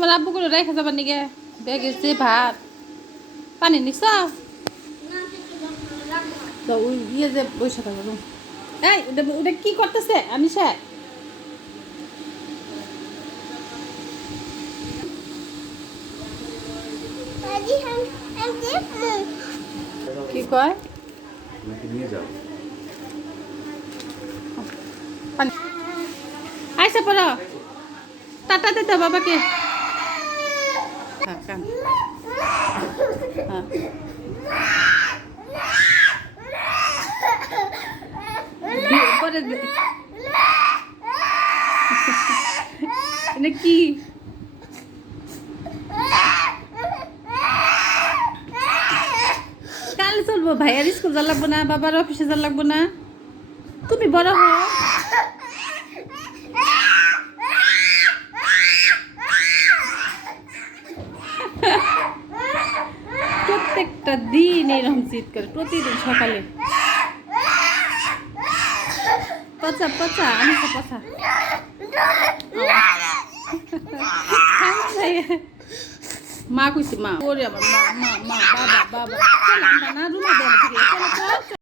তোমার আব্বু করে রেখে যাবার নিকে ব্যাগে যে ভাত পানি নিছ তো ওই ইয়ে যে বসে থাকো এই ওটা কি করতেছে আমি সে কি কয় নিয়ে যাও আইসা পড়ো টাটা দিতে বাবাকে কান পরে এটা কি কাল চলবো ভাইয়ার স্কুল যা লাগবো না বাবার অফিসে যা লাগবো না তুমি বড় হও প্রত্যেকটা দিন এরকম চিৎ করে প্রতিদিন সকালে পচা পচা আমি তো পচা মা কইছি মা ওরে আমার মা মা মা বাবা বাবা চল আমরা না রুমে দেওয়া